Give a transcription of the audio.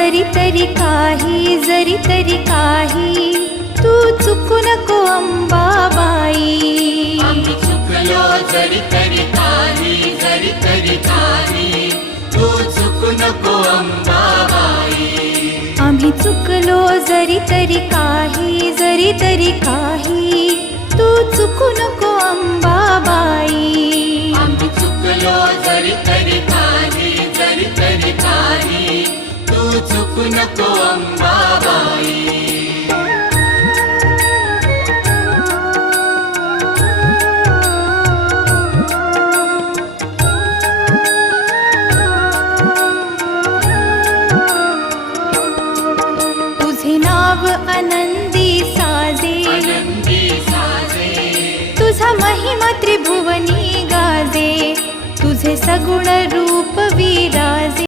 जरी तरी काही तू चुकू नको अंबाबाई. आम्ही चुकलो जरी तरी काही तू चुकू नको अंबाबाई. आम्ही चुकलो जरी तरी काही तू चुकू नको अंबाबाई. आम्ही चुकलो जरी तरी काही तू चुकू नको अंबाबाई. तुझे नाव आनंदी साजे, तुझा महिमा त्रिभुवनी गाजे, तुझे सगुण रूप विराजे.